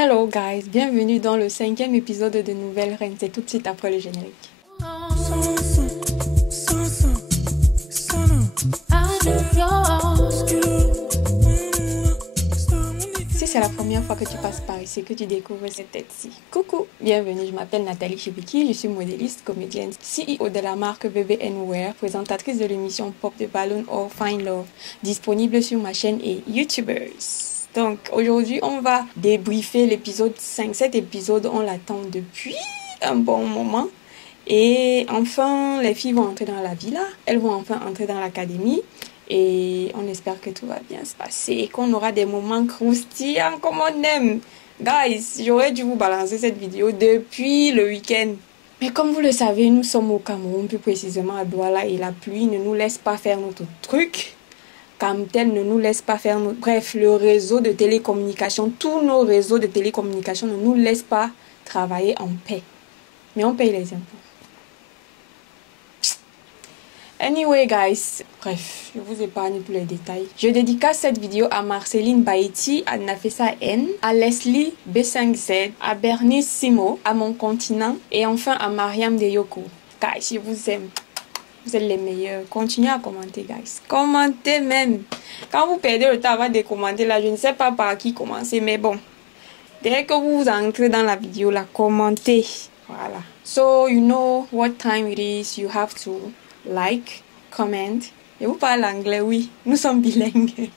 Hello guys, bienvenue dans le 5e épisode de Nouvelles Reines. C'est tout de suite après le générique. Si c'est la première fois que tu passes par ici, que tu découvres cette tête-ci, coucou, bienvenue, je m'appelle Nathalie Chibiki, je suis modéliste, comédienne, CEO de la marque BBN Wear, présentatrice de l'émission Pop de Balloon or Find Love, disponible sur ma chaîne et YouTubers. Donc aujourd'hui, on va débriefer l'épisode 5. Cet épisode, on l'attend depuis un bon moment. Et enfin, les filles vont entrer dans la villa, elles vont enfin entrer dans l'académie. Et on espère que tout va bien se passer et qu'on aura des moments croustillants comme on aime. Guys, j'aurais dû vous balancer cette vidéo depuis le week-end. Mais comme vous le savez, nous sommes au Cameroun, plus précisément à Douala, et la pluie ne nous laisse pas faire notre truc. Camtel ne nous laisse pas faire notre... Bref, le réseau de télécommunications, tous nos réseaux de télécommunications ne nous laissent pas travailler en paix. Mais on paye les impôts. Anyway guys, bref, je vous épargne tous les détails. Je dédicace cette vidéo à Marceline Baïti, à Nafessa N, à Leslie B5Z, à Bernice Simo, à Mon Continent et enfin à Mariam Deyoko. Guys, je vous aime. Vous êtes les meilleurs. Continuez à commenter guys. Commentez même. Quand vous perdez le temps avant de commenter là, je ne sais pas par qui commencer, mais bon. Dès que vous entrez dans la vidéo là, commentez. Voilà. So you know what time it is, you have to like, comment. Et vous parlez anglais, oui. Nous sommes bilingues.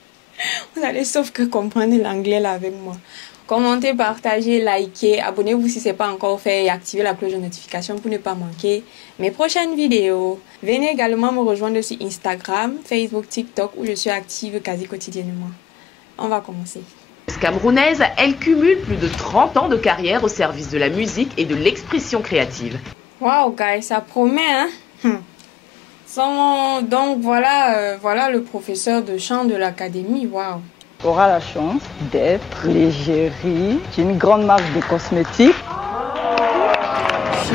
Vous allez sauf que comprendre l'anglais là avec moi. Commentez, partagez, likez, abonnez-vous si ce n'est pas encore fait et activez la cloche de notification pour ne pas manquer mes prochaines vidéos. Venez également me rejoindre sur Instagram, Facebook, TikTok où je suis active quasi quotidiennement. On va commencer. Camerounaise, elle cumule plus de 30 ans de carrière au service de la musique et de l'expression créative. Wow, guys, ça promet, hein? Donc voilà le professeur de chant de l'académie, waouh. Aura la chance d'être l'égérie d'une grande marque de cosmétiques.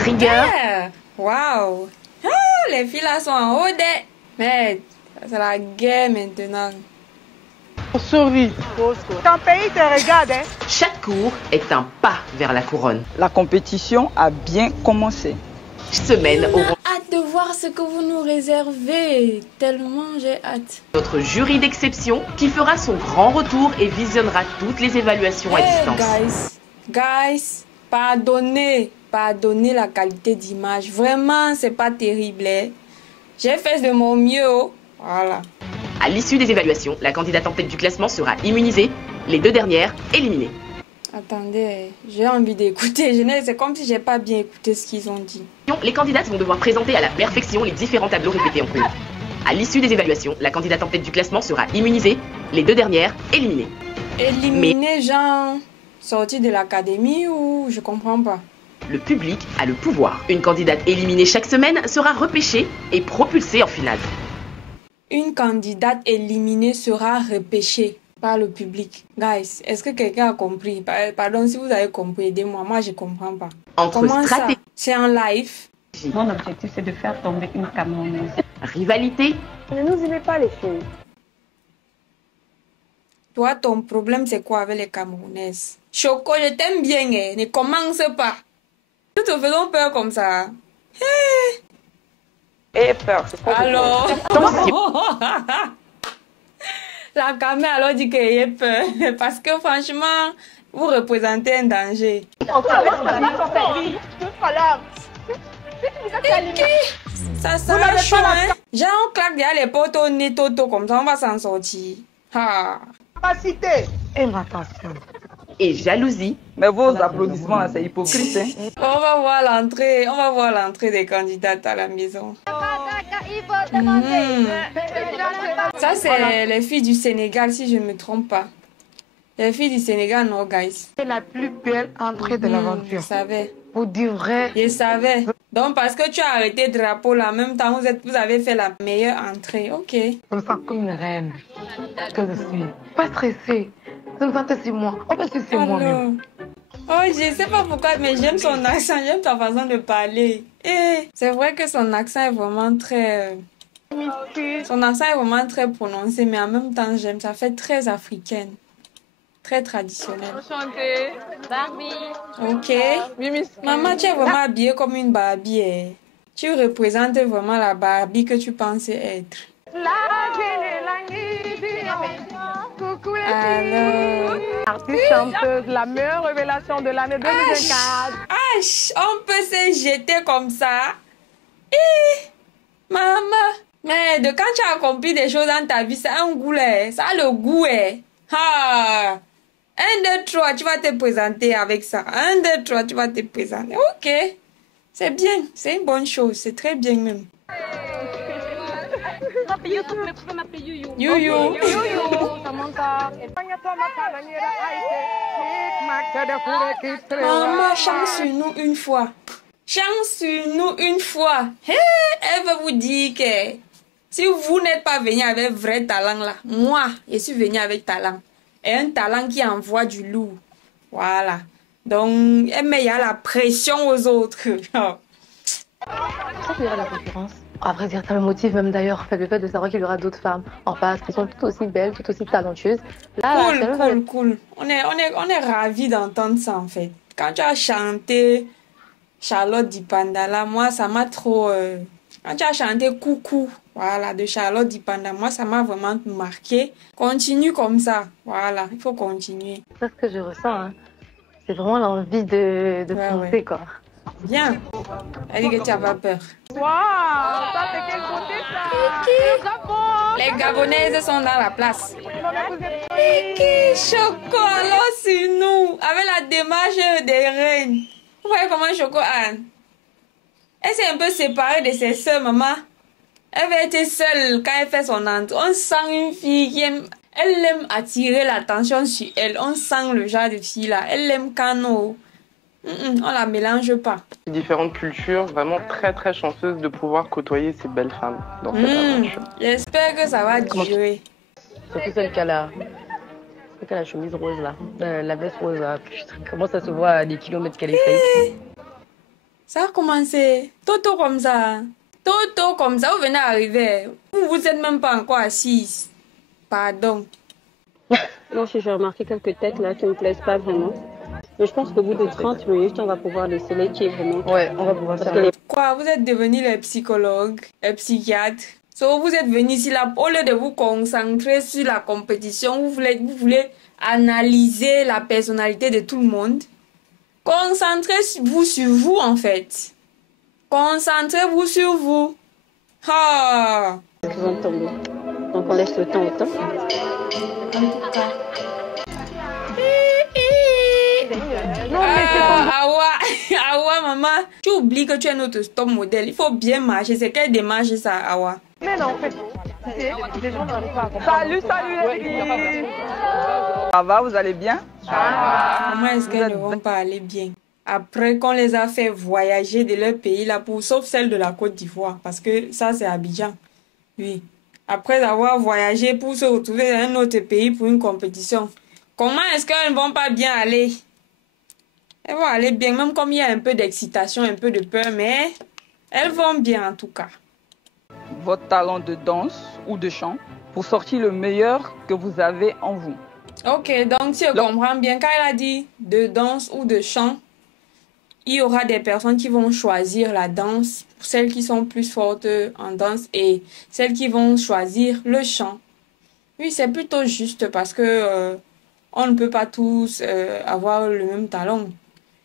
Rigueur. Waouh. Les filles là sont en haut des... Mais c'est la guerre maintenant. Souris. Ton pays te regarde, hein? Chaque cours est un pas vers la couronne. La compétition a bien commencé. Semaine On a auront hâte de voir ce que vous nous réservez. Tellement j'ai hâte. notre jury d'exception qui fera son grand retour et visionnera toutes les évaluations à distance. Guys, pardonnez la qualité d'image. Vraiment, c'est pas terrible. Hein? J'ai fait de mon mieux. Oh. Voilà. À l'issue des évaluations, la candidate en tête du classement sera immunisée, les deux dernières éliminées. Attendez, j'ai envie d'écouter. C'est comme si j'ai pas bien écouté ce qu'ils ont dit. Les candidates vont devoir présenter à la perfection les différents tableaux répétés en cours. À l'issue des évaluations, la candidate en tête du classement sera immunisée, les deux dernières éliminées. Éliminer genre sorti de l'académie ou je comprends pas. Le public a le pouvoir. Une candidate éliminée chaque semaine sera repêchée et propulsée en finale. Une candidate éliminée sera repêchée par le public. Guys, est-ce que quelqu'un a compris? Pardon si vous avez compris, aidez-moi. Moi, je comprends pas. Entre Comment stratégie, ça? C'est en live? Mon objectif, c'est de faire tomber une Camerounaise. rivalité, Ne nous aimez pas, les filles. Toi, ton problème, c'est quoi avec les Camerounaises? Choco, je t'aime bien, hein? Ne commence pas. Nous te faisons peur comme ça. Et peur, c'est pas Alors, tension, la caméra alors dit qu'il y a peur. Parce que franchement, vous représentez un danger. Ça sera chaud, hein? Genre, on claque derrière les potes au nez, toto, comme ça, on va s'en sortir. Ah. capacité. Et ma passion. et jalousie. Mais vos applaudissements, là, c'est hypocrite. Hein? On va voir l'entrée des candidates à la maison. Ça, c'est les filles du Sénégal, si je ne me trompe pas. Les filles du Sénégal, non, guys. C'est la plus belle entrée de l'aventure. Je savais. Pour dire vrai. Je savais. Donc, parce que tu as arrêté le drapeau là, en même temps, vous avez fait la meilleure entrée. Ok. Je me sens comme une reine. Que je suis. Pas stressée. Je me sens sur moi. En fait, c'est moi-même. Oh, je sais pas pourquoi, mais j'aime son accent, j'aime sa façon de parler. Et c'est vrai que son accent est vraiment très... Son accent est vraiment très prononcé, mais en même temps, j'aime. Ça fait très africaine. Très traditionnel. Enchantée. Barbie. Ok. Mimi. Maman, tu es vraiment habillée comme une Barbie. Hein. Tu représentes vraiment la Barbie que tu pensais être. Coucou les Alors... filles. Artiste chanteuse, la meilleure révélation de l'année 2024. On peut se jeter comme ça. Eh, maman. Mais de quand tu as accompli des choses dans ta vie, ça a un goût là. Ça a le goût. Ha. 1, 2, 3, tu vas te présenter avec ça. 1, 2, 3, tu vas te présenter. Ok. C'est bien. C'est une bonne chose. C'est très bien même. Youyou. Maman, chante sur nous une fois. Chante sur nous une fois. Hey, elle veut vous dire que si vous n'êtes pas venu avec vrai talent là, moi, je suis venu avec talent. Et un talent qui envoie du lourd. Voilà. Donc, mais il y a la pression aux autres. Ça, il y aura la concurrence. À vrai dire, ça me motive même d'ailleurs, le fait de savoir qu'il y aura d'autres femmes en face qui sont tout aussi belles, tout aussi talentueuses. Là, Cool. On est ravis d'entendre ça en fait. Quand tu as chanté Charlotte Dipanda, là, moi, ça m'a trop... Quand tu as chanté Coucou, voilà, de Charlotte Dipanda, moi, ça m'a vraiment marqué. Continue comme ça. Voilà, il faut continuer. C'est ce que je ressens. Hein. C'est vraiment l'envie de foncer, quoi. Bien. Elle dit que tu n'as pas peur. Waouh, ça c'est quel côté ça? Les Gabonaises sont dans la place. Kiki, Choco, alors sur nous, avec la démarche des reines. Vous voyez comment Choco Anne? Elle s'est un peu séparée de ses soeurs, maman. Elle va être seule quand elle fait son entrée. On sent une fille qui aime... Elle aime attirer l'attention sur elle. On sent le genre de fille là. Elle aime quand on la mélange pas. Différentes cultures, vraiment très très chanceuse de pouvoir côtoyer ces belles femmes dans cette aventure. J'espère que ça va durer. Surtout celle qui a la chemise rose là, la veste rose là. Comment ça se voit à des kilomètres qu'elle est fake. Ça a commencé Toto comme ça. Toto comme ça, vous venez d'arriver. Vous êtes même pas encore assise. Pardon. Non, j'ai remarqué quelques têtes là qui me plaisent pas vraiment. Mais je pense qu'au bout de 30 minutes, on va pouvoir déceler qui est vraiment. Ouais, on va pouvoir faire. Quoi, vous êtes devenus les psychologues, les psychiatres. Vous êtes venus ici là, au lieu de vous concentrer sur la compétition, vous voulez analyser la personnalité de tout le monde. Concentrez-vous sur vous en fait. Concentrez-vous sur vous. Ah. Ils vont tomber. Donc on laisse le temps au temps. En tout cas. Awa, maman, tu oublies que tu es notre stop modèle. Il faut bien marcher. C'est quelle démarche ça, Awa? Mais non, en fait, les gens n'arrivent pas à comprendre. Salut les filles. Ça va, vous allez bien? Comment est-ce qu'elles ne vont pas aller bien? Après qu'on les a fait voyager de leur pays, là, sauf celle de la Côte d'Ivoire, parce que ça, c'est Abidjan. Oui. Après avoir voyagé pour se retrouver dans un autre pays pour une compétition, comment est-ce qu'elles ne vont pas bien aller? Elles vont aller bien, même comme il y a un peu d'excitation, un peu de peur, mais elles vont bien en tout cas. Votre talent de danse ou de chant pour sortir le meilleur que vous avez en vous. Ok, donc si je comprends bien, quand elle a dit de danse ou de chant, il y aura des personnes qui vont choisir la danse, pour celles qui sont plus fortes en danse, et celles qui vont choisir le chant. Oui, c'est plutôt juste parce que on ne peut pas tous avoir le même talent.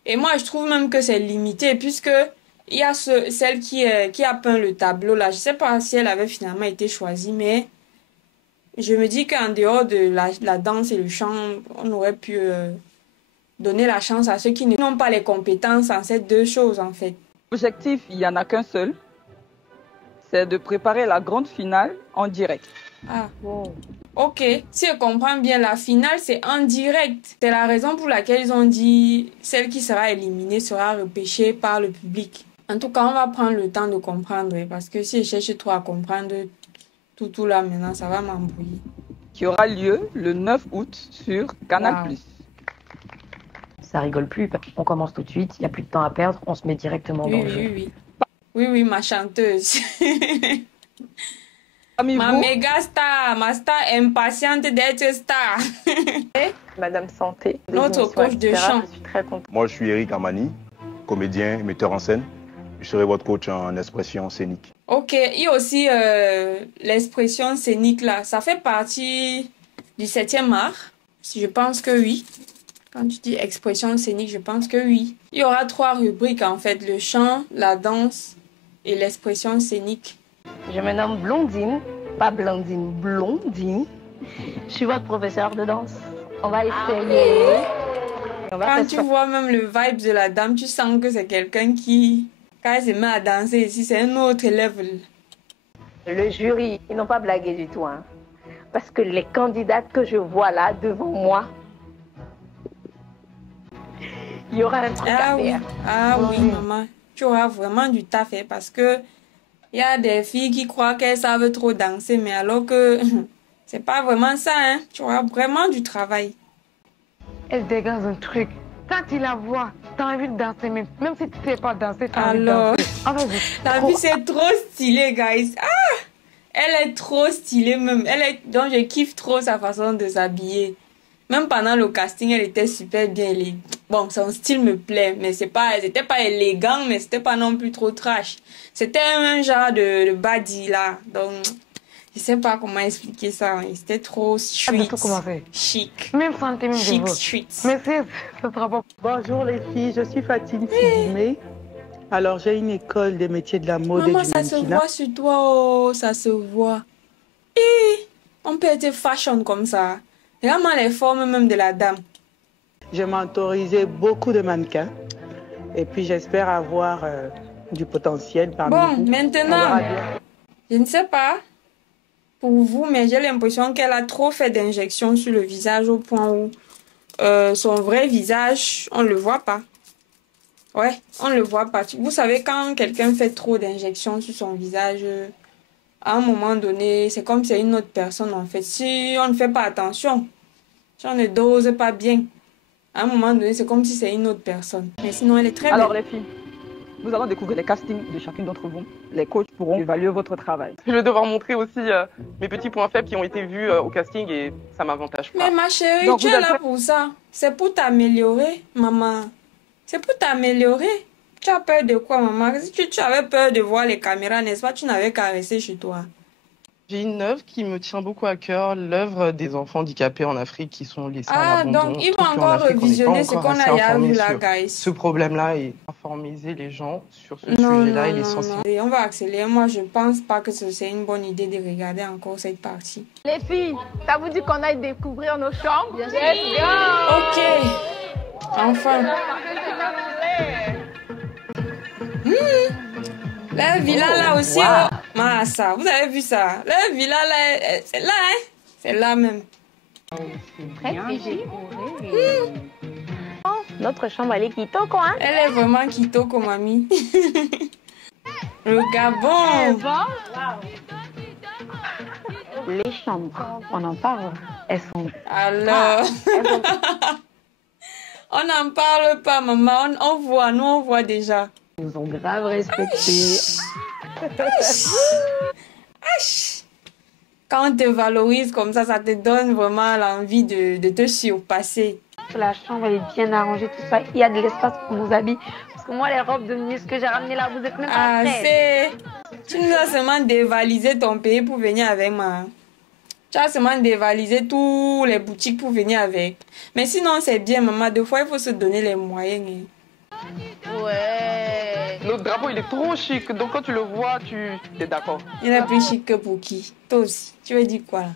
Et moi, je trouve même que c'est limité, puisque il y a celle qui a peint le tableau là. Je ne sais pas si elle avait finalement été choisie, mais je me dis qu'en dehors de la danse et le chant, on aurait pu donner la chance à ceux qui n'ont pas les compétences en ces deux choses, en fait. L'objectif, il n'y en a qu'un seul. C'est de préparer la grande finale en direct. Ah, wow. Ok, si je comprends bien, la finale, c'est en direct. C'est la raison pour laquelle ils ont dit celle qui sera éliminée sera repêchée par le public. En tout cas, on va prendre le temps de comprendre, parce que si je cherche trop à comprendre tout là maintenant, ça va m'embrouiller. Qui aura lieu le 9 août sur Canal+. Wow. Ça rigole plus, on commence tout de suite, il n'y a plus de temps à perdre, on se met directement dans le jeu. Oui, ma chanteuse. Ma méga star, ma star impatiente d'être star. Madame Santé. des Notre émissions, coach de etc. chant. Je suis très contente. Moi, je suis Eric Amani, comédien, metteur en scène. Je serai votre coach en expression scénique. Ok, il y a aussi l'expression scénique là. Ça fait partie du 7e art. Je pense que oui. Quand tu dis expression scénique, je pense que oui. Il y aura 3 rubriques en fait. Le chant, la danse et l'expression scénique. Je me nomme Blondine, pas Blandine, Blondine. Je suis votre professeur de danse. On va essayer. On va Quand faire tu ça. vois même le vibe de la dame, tu sens que c'est quelqu'un qui, quand elle se met à danser ici, c'est un autre level. Le jury, ils n'ont pas blagué du tout. Hein. Parce que les candidates que je vois là devant moi, il y aura un truc Ah à oui, faire. ah oui, maman. Tu auras vraiment du taf hein, parce que il y a des filles qui croient qu'elles savent trop danser, mais alors que c'est pas vraiment ça, hein. Tu auras vraiment du travail. Elle dégage un truc. Quand tu la vois, t'as envie de danser, même si tu sais pas danser, t'as envie de Alors, danser. En fait, la fille c'est trop stylé, guys. Ah, elle est trop stylée même. Donc je kiffe trop sa façon de s'habiller. Même pendant le casting, elle était super bien. Bon, son style me plaît, mais c'était pas élégant, mais c'était pas non plus trop trash. C'était un genre de body là. Donc, je sais pas comment expliquer ça. Hein. C'était trop street, tout commencer. chic, Même santé, même de chic vous. street. Mais ça sera pas. Bonjour les filles, je suis Fatine Sidimé. Alors j'ai une école des métiers de la mode Maman, et du ça se mannequinat. voit sur toi, oh, ça se voit. Et on peut être fashion comme ça. Regarde les formes même de la dame. J'ai mentorisé beaucoup de mannequins et puis j'espère avoir du potentiel parmi Bon, vous. On maintenant, verra bien. je ne sais pas pour vous, mais j'ai l'impression qu'elle a trop fait d'injections sur le visage au point où son vrai visage, on ne le voit pas. Ouais, on ne le voit pas. Vous savez, quand quelqu'un fait trop d'injections sur son visage, à un moment donné, c'est comme si c'est une autre personne en fait. Si on ne fait pas attention, si on ne dose pas bien, à un moment donné, c'est comme si c'est une autre personne. Mais sinon, elle est très Alors belle. les filles, nous allons découvrir les castings de chacune d'entre vous. Les coachs pourront évaluer votre travail. Je vais devoir montrer aussi mes petits points faibles qui ont été vus au casting et ça m'avantage pas. Mais ma chérie, Donc, tu vous es êtes là prêts? pour ça. C'est pour t'améliorer, maman. C'est pour t'améliorer. Tu as peur de quoi, maman? Si tu avais peur de voir les caméras, n'est-ce pas? Tu n'avais qu'à rester chez toi. J'ai une œuvre qui me tient beaucoup à cœur, l'œuvre des enfants handicapés en Afrique qui sont laissés à Ah, l'abandon. donc il Sauf va qu'en encore Afrique, on n'est pas revisionner ce encore qu'on assez a déjà informé vu là, sur guys. ce problème-là et informiser les gens sur ce Non, sujet-là non, et les non, sensibiliser. non. Et on va accélérer. Moi, je pense pas que c'est une bonne idée de regarder encore cette partie. Les filles, ça vous dit qu'on aille découvrir nos chambres? Ok. Enfin. La villa là aussi. Oh. Massa, vous avez vu ça? La villa là, c'est là, hein? C'est là même. Notre chambre, elle est kitoko, hein? Elle est vraiment kitoko, mamie. Le Gabon. Les chambres, on en parle. Elles sont... Alors. On n'en parle pas, maman. On voit, nous on voit déjà. Ils nous ont grave respectés. Quand on te valorise comme ça te donne vraiment l'envie de te surpasser. La chambre elle est bien arrangée, tout ça. Il y a de l'espace pour nos habits. Parce que moi, les robes de nuit, ce que j'ai ramené là, vous êtes même pas Ah, prêts. Tu nous as seulement dévalisé ton pays pour venir avec moi. Tu as seulement dévalisé tous les boutiques pour venir avec. Mais sinon, c'est bien, maman. Des fois, il faut se donner les moyens. Hein. Ouais. Notre drapeau, il est trop chic. Donc quand tu le vois, tu es d'accord. Il est plus chic que pour qui? Toi aussi. Tu veux dire quoi là?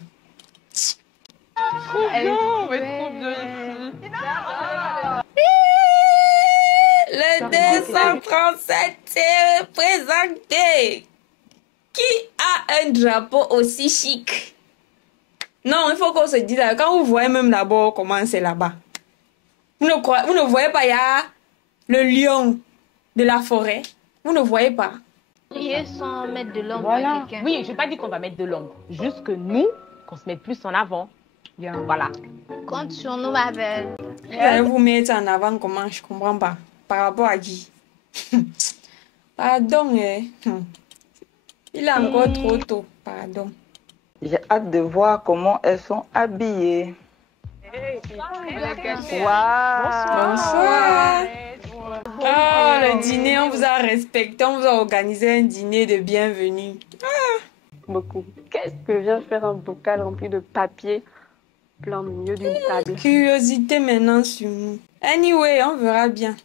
Trop bien, on va être trop bien ici. Le 237 est représenté. Qui a un drapeau aussi chic? Non, il faut qu'on se dise, quand vous voyez même d'abord comment c'est là-bas. Vous ne voyez pas, il y a le lion de la forêt. Vous ne voyez pas. Priez sans mettre de l'ombre Voilà. à quelqu'un. Oui, je n'ai pas dit qu'on va mettre de l'ombre. Juste que nous, qu'on se mette plus en avant. Bien. Voilà. Compte sur nous, ma belle. Vous allez vous mettre en avant comment? Je ne comprends pas. Par rapport à qui? Pardon, il est encore trop tôt. Pardon. J'ai hâte de voir comment elles sont habillées. Bonsoir. Oh, le dîner, on vous a respecté, on vous a organisé un dîner de bienvenue. Beaucoup. Qu'est-ce que vient faire un bocal rempli de papier plein au milieu d'une table? Curiosité maintenant sur nous. Anyway, on verra bien.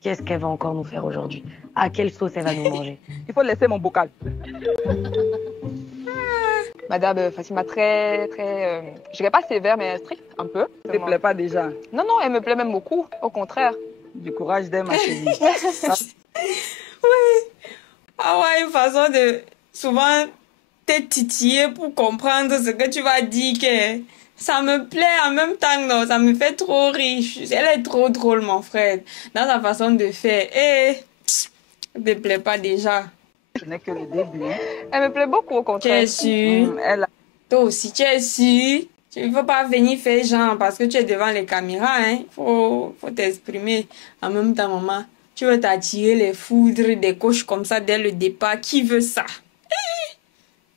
Qu'est-ce qu'elle va encore nous faire aujourd'hui? À quelle sauce elle va nous manger? Il faut laisser mon bocal. Madame Fatima, je dirais pas sévère, mais stricte, un peu. Ça te plaît pas déjà? Non, elle me plaît même beaucoup, au contraire. Du courage d'elle, ma chérie. Oui. Ah ouais, une façon de souvent te titiller pour comprendre ce que tu vas dire que ça me plaît en même temps, non, ça me fait trop riche. Elle est trop drôle, mon frère, dans sa façon de faire. Ça te plaît pas déjà? Ce n'est que le début. Hein. Elle me plaît beaucoup, au contraire. Tu es sûr? Toi aussi, tu es sûr? Il ne faut pas venir faire genre parce que tu es devant les caméras. Hein. Faut t'exprimer. En même temps, maman, tu veux t'attirer les foudres des coachs comme ça dès le départ. Qui veut ça?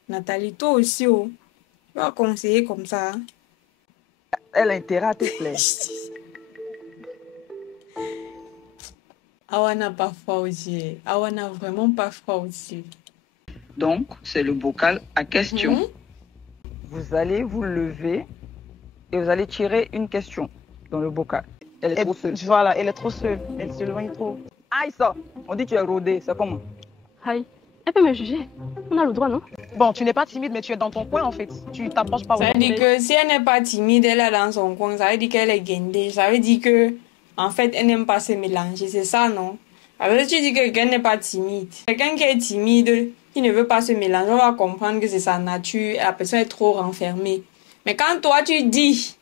Nathalie, toi aussi, oh. Tu vas conseiller comme ça. Hein? Elle a intérêt à te plaire. Awa n'a pas froid aux yeux. Awa n'a vraiment pas froid aux yeux. Donc, c'est le bocal à question. Vous allez vous lever et vous allez tirer une question dans le bocal. Elle est trop seule. Voilà, elle est trop seule. Elle s'éloigne trop. Aïe, ça! On dit que tu es rodée, c'est comment? Aïe, elle peut me juger. On a le droit, non? Bon, tu n'es pas timide, mais tu es dans ton coin, en fait. Tu t'approches pas. Ça veut dire que si elle n'est pas timide, elle est dans son coin. Ça veut dire qu'elle est guindée. Ça veut dire que, en fait, elle n'aime pas se mélanger. C'est ça, non? Alors, si tu dis que quelqu'un n'est pas timide, quelqu'un qui est timide, qui ne veut pas se mélanger, on va comprendre que c'est sa nature, la personne est trop renfermée. Mais quand toi, tu dis,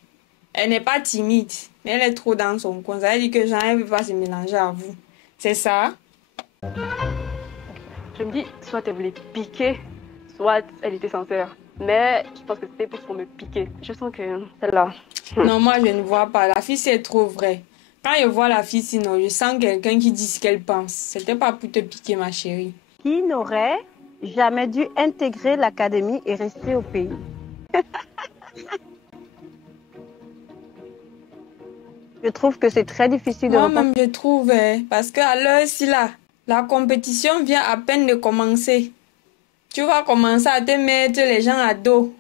elle n'est pas timide, mais elle est trop dans son coin, ça veut dire que genre, elle ne veut pas se mélanger à vous. C'est ça? Je me dis, soit elle voulait piquer, soit elle était sincère. Mais je pense que c'était pour me piquer. Je sens que celle-là... Non, moi, je ne vois pas. La fille, c'est trop vrai. Quand je vois la fille, sinon, je sens quelqu'un qui dit ce qu'elle pense. C'était pas pour te piquer, ma chérie. Qui n'aurait jamais dû intégrer l'académie et rester au pays? Je trouve que c'est très difficile de... Moi-même, je trouve, parce qu'à l'heure-ci, là, la compétition vient à peine de commencer. Tu vas commencer à te mettre les gens à dos.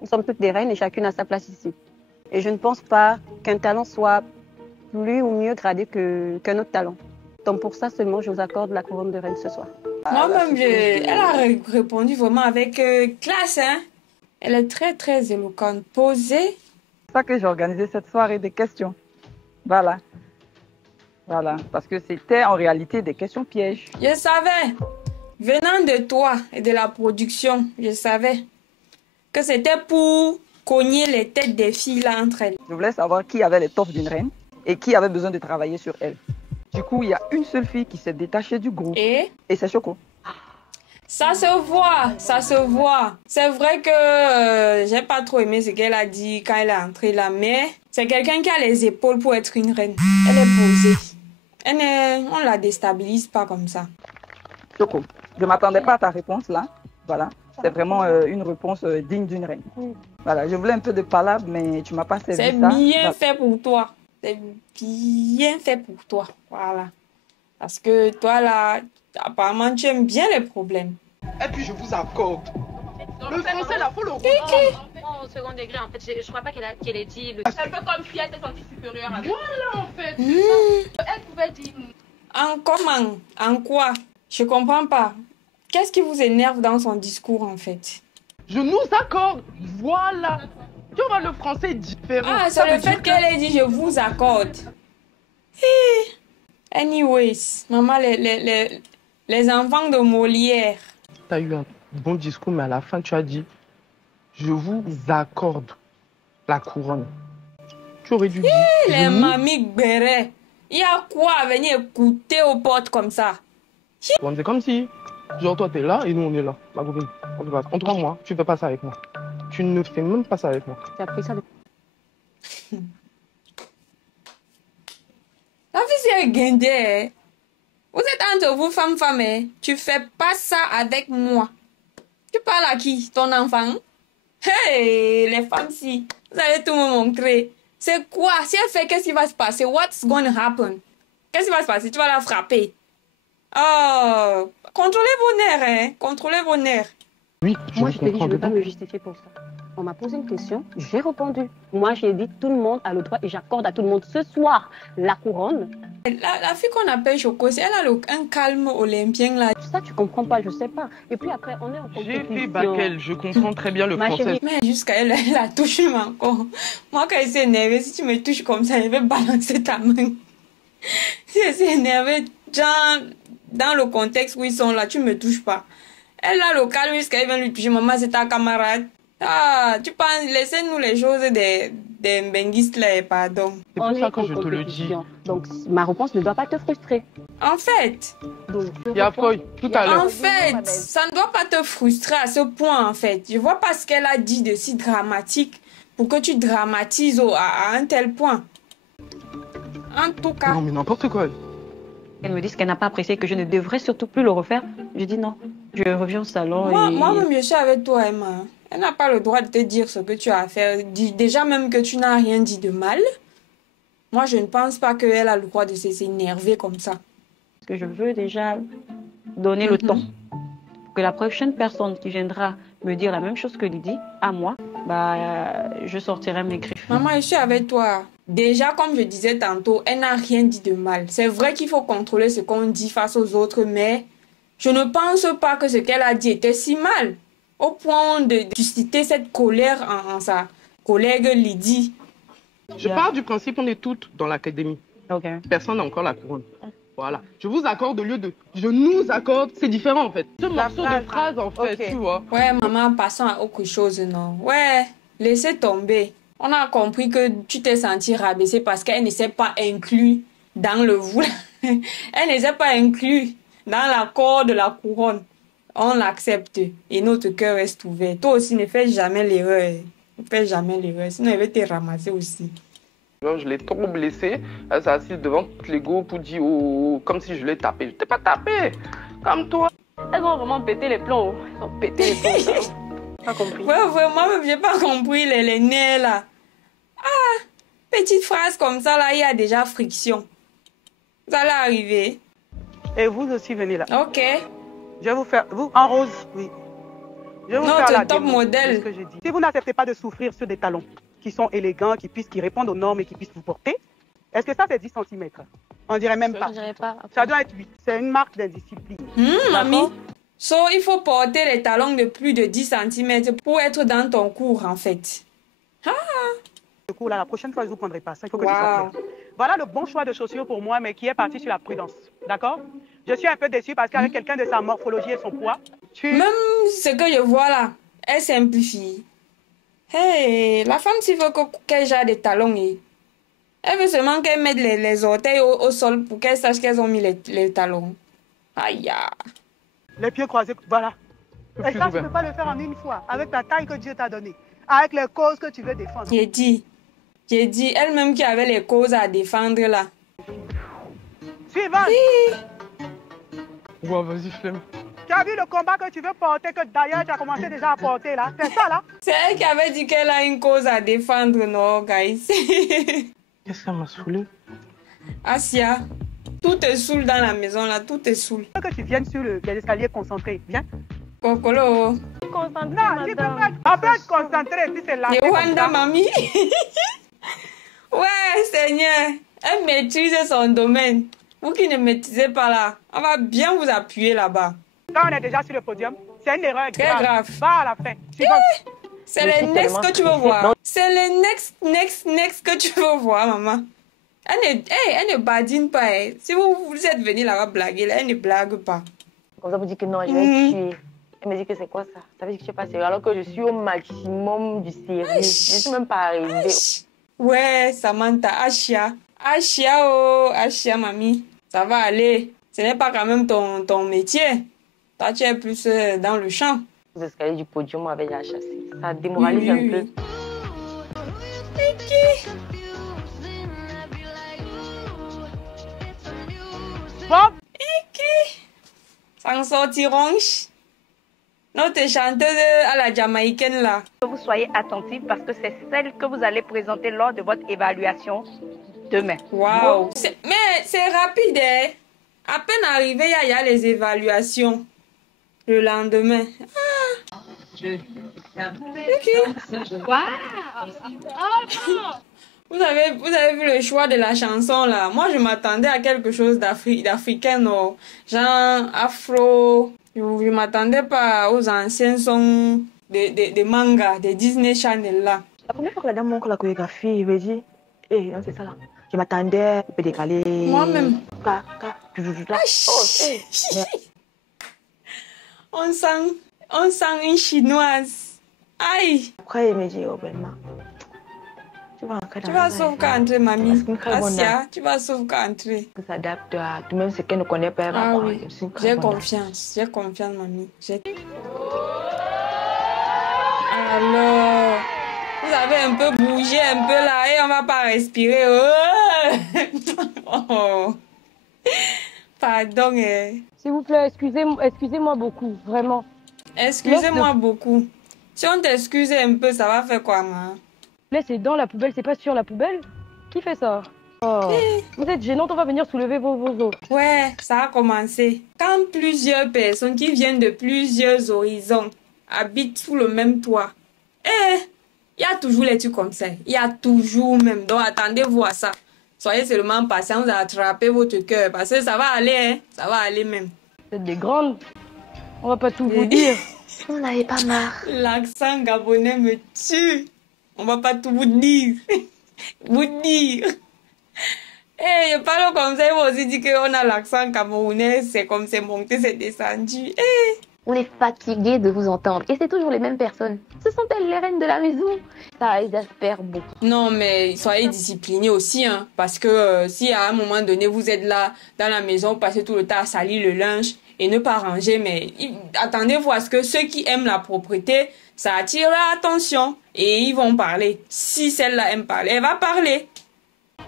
Nous sommes toutes des reines et chacune a sa place ici. Et je ne pense pas qu'un talent soit plus ou mieux gradé qu'un autre talent. Donc pour ça seulement, je vous accorde la couronne de reine ce soir. Moi-même, elle a répondu vraiment avec classe. Hein? Elle est très, très éloquente. Posée. C'est ça que j'ai organisé cette soirée des questions. Voilà. Voilà. Parce que c'était en réalité des questions pièges. Je savais. Venant de toi et de la production, je savais que c'était pour cogner les têtes des filles là entre elles. Je voulais savoir qui avait l'étoffe d'une reine et qui avait besoin de travailler sur elle. Du coup, il y a une seule fille qui s'est détachée du groupe. Et c'est Choco. Ça se voit, ça se voit. C'est vrai que j'ai pas trop aimé ce qu'elle a dit quand elle est entrée là, mais c'est quelqu'un qui a les épaules pour être une reine. Elle est posée. On la déstabilise pas comme ça. Choco, je ne m'attendais pas à ta réponse là. Voilà. C'est vraiment une réponse digne d'une reine. Voilà, je voulais un peu de palabre, mais tu m'as pas servi ça. C'est bien fait pour toi. C'est bien fait pour toi. Voilà. Parce que toi, là, apparemment, tu aimes bien les problèmes. Et puis, je vous accorde. Le français, là, faut le reprendre. Au second degré, en fait, je crois pas qu'elle ait dit... Un peu comme si elle était sentie supérieure à toi. Voilà, en fait. Elle pouvait dire... En comment? En quoi? Je comprends pas. Qu'est-ce qui vous énerve dans son discours, en fait? Je nous accorde. Voilà. Tu vois, le français est différent. Ah, c'est le fait qu'elle ait dit je vous accorde. Anyways, maman, les enfants de Molière. Tu as eu un bon discours, mais à la fin, tu as dit je vous accorde la couronne. Tu aurais dû dire. Les mamies béret. Il y a quoi à venir écouter aux portes comme ça? C'est comme si, genre, toi, t'es là et nous, on est là. Ma copine, entre moi, tu fais pas ça avec moi. Tu ne fais même pas ça avec moi. J'ai appris ça de... La fille, c'est guindée. Vous êtes entre vous, femmes, hein? Tu fais pas ça avec moi. Tu parles à qui? Ton enfant? Hey, les femmes, si. Vous allez tout me montrer. C'est quoi? Si elle fait, qu'est-ce qui va se passer? What's gonna happen? Qu'est-ce qui va se passer? Tu vas la frapper. Oh, contrôlez vos nerfs, hein. Contrôlez vos nerfs. Oui, Moi, je te dis, je ne veux pas me justifier pour ça. On m'a posé une question, j'ai répondu. Moi, j'ai dit, tout le monde a le droit et j'accorde à tout le monde ce soir la couronne. La fille qu'on appelle Choco, elle a un calme olympien là. Ça, tu comprends pas, je sais pas. Et puis après, on est en compétition. J'ai fait Bakel, je comprends très bien le français. Chérie, mais jusqu'à elle la touche encore. Moi, quand elle s'est énervée, si tu me touches comme ça, elle va balancer ta main. Si elle s'est énervée, genre, dans le contexte où ils sont là, tu me touches pas. Elle a le calme jusqu'à elle vient lui toucher. Maman, c'est ta camarade. Ah, tu penses, laissez-nous les choses des benguistes là, pardon. C'est pour ça que je te le dis. Donc, ma réponse ne doit pas te frustrer. En fait, il y a Foy, tout à l'heure. En fait, ça ne doit pas te frustrer à ce point, en fait. Je vois pas ce qu'elle a dit de si dramatique pour que tu dramatises à un tel point. En tout cas. Non, mais n'importe quoi. Elle me dit qu'elle n'a pas apprécié, que je ne devrais surtout plus le refaire. Je dis non. Je reviens au salon Moi-même, je suis avec toi, Emma. Elle n'a pas le droit de te dire ce que tu as à faire. Déjà même que tu n'as rien dit de mal. Moi, je ne pense pas qu'elle a le droit de s'énerver comme ça. Parce que je veux déjà donner le temps. Pour que la prochaine personne qui viendra me dire la même chose que Lydie, à moi, je sortirai mes griffes. Maman, je suis avec toi. Déjà, comme je disais tantôt, elle n'a rien dit de mal. C'est vrai qu'il faut contrôler ce qu'on dit face aux autres, mais je ne pense pas que ce qu'elle a dit était si mal. Au point de susciter cette colère en sa collègue Lydie. Je pars du principe qu'on est toutes dans l'académie. Personne n'a encore la couronne. Voilà. Je vous accorde au lieu de... Je nous accorde, c'est différent en fait. Ce morceau de phrase en fait, tu vois. Ouais, maman, passons à autre chose, non. Ouais, laissez tomber. On a compris que tu t'es sentie rabaissée parce qu'elle ne s'est pas inclue dans le vous. Elle ne s'est pas inclue dans l'accord de la couronne. On l'accepte et notre cœur reste ouvert. Toi aussi, ne fais jamais l'erreur. Ne fais jamais l'erreur, sinon elle va te ramasser aussi. Je l'ai trop blessée. Elle s'est assise devant toutes les go pour dire oh, comme si je l'ai tapé. Je t'ai pas tapé, comme toi. Elles ont vraiment pété les plombs. Elles ont pété les plombs. Pas compris. Ouais, vraiment, j'ai pas compris les nez là. Ah, petite phrase comme ça là, il y a déjà friction. Ça allait arriver. Et vous aussi, venez là. Ok. Je vais vous faire, vous en rose, oui. Je vais vous faire la top modèle. Ce que j'ai dit. Si vous n'acceptez pas de souffrir sur des talons qui sont élégants, qui répondent aux normes et qui puissent vous porter, est-ce que ça c'est 10 cm? On dirait même pas. Je dirais pas. Ça doit être 8. C'est une marque d'indiscipline. Mamie. Il faut porter les talons de plus de 10 cm pour être dans ton cours en fait. Ah. Le cours là, la prochaine fois je vous prendrai pas ça. Il faut que tu sois clair. Voilà le bon choix de chaussures pour moi, mais qui est parti sur la prudence. D'accord? Je suis un peu déçue parce qu'avec quelqu'un de sa morphologie et son poids, Même ce que je vois là, elle simplifie. Hey, la femme s'il veut qu'elle ait des talons, elle veut seulement qu'elle mette les orteils au sol pour qu'elle sache qu'elles ont mis les talons. Aïe. Les pieds croisés, voilà. Et ça, tu ne peux pas le faire en une fois, avec la taille que Dieu t'a donnée, avec les causes que tu veux défendre. J'ai dit, elle-même qui avait les causes à défendre là. Suivante. Oui. Ouais, vas-y, flemme. Tu as vu le combat que tu veux porter, que d'ailleurs tu as commencé déjà à porter là? C'est ça là? C'est elle qui avait dit qu'elle a une cause à défendre, non, guys? Qu'est-ce que ça m'a saoulé? Asia, tout est saoul dans la maison là, tout est saoul. Que tu viennes sur les escaliers concentrés, viens. Kokolo. Concentré, non, tu peux pas. On peut être concentré si c'est là. Yewanda, mamie. Ouais, Seigneur, elle maîtrise son domaine. Vous qui ne maîtrisez pas là, on va bien vous appuyer là-bas. Quand on est déjà sur le podium, c'est une erreur très grave. Va à la fin. C'est les next que tu veux voir. C'est les next que tu veux voir, maman. Elle ne badine pas. Si vous êtes venu là-bas blaguer, elle ne blague pas. Comme ça, vous dites que non, je vais tuer. Elle me dit que c'est quoi ça? Ça veut dire que je ne suis pas sérieux alors que je suis au maximum du sérieux. Je ne suis même pas arrivée. Ouais, Samantha, Ashia, mamie. Ça va aller. Ce n'est pas quand même ton métier. Toi, tu es plus dans le champ. Les escaliers du podium m'avaient déjà chassé. Ça démoralise un peu. S'en sortiront. Notre chanteuse à la jamaïcaine là. Que vous soyez attentifs parce que c'est celle que vous allez présenter lors de votre évaluation demain. Waouh! Mais c'est rapide, hein? À peine arrivé, il y a les évaluations le lendemain. Ah. Vous avez vu le choix de la chanson là? Moi, je m'attendais à quelque chose d'africain, genre afro. Je ne m'attendais pas aux anciens sons de manga, de Disney Channel là. La première fois que la dame montre la chorégraphie, il me dit, c'est ça là. Je m'attendais, un peu décalé. Moi-même. On sent une chinoise. Aïe. Après, il me dit, oh ben, tu vas sauvegarder, mamie. Asia, tu vas sauvegarder. Ça s'adapte à tout-même ce qu'elle ne connaît pas. Ah oui, j'ai confiance, mamie. Alors, vous avez un peu bougé, un peu là, et on va pas respirer. Oh. Pardon. S'il vous plaît, excusez-moi beaucoup, vraiment. Excusez-moi beaucoup. Si on t'excuse un peu, ça va faire quoi, moi? Là, c'est dans la poubelle, c'est pas sur la poubelle. Qui fait ça? Oh. Vous êtes gênante, on va venir soulever vos os. Ouais, ça a commencé. Quand plusieurs personnes qui viennent de plusieurs horizons habitent sous le même toit, il y a toujours les trucs comme ça. Il y a toujours même. Donc, attendez-vous à ça. Soyez seulement patients à attraper votre cœur parce que ça va aller, hein. Ça va aller même. Vous êtes des grandes. On va pas tout vous dire. On n'avait pas marre. L'accent gabonais me tue. On va pas tout vous dire. Vous dire. Je parle comme ça, ils vont aussi dire qu'on a l'accent camerounais. C'est comme c'est monté, c'est descendu. On est fatigué de vous entendre. Et c'est toujours les mêmes personnes. Ce sont elles les reines de la maison. Ça exaspère beaucoup. Non, mais soyez disciplinés aussi, hein. Parce que si à un moment donné, vous êtes là, dans la maison, vous passez tout le temps à salir le linge et ne pas ranger, mais attendez-vous à ce que ceux qui aiment la propreté, ça attire leur attention et ils vont parler. Si celle-là aime parler, elle va parler.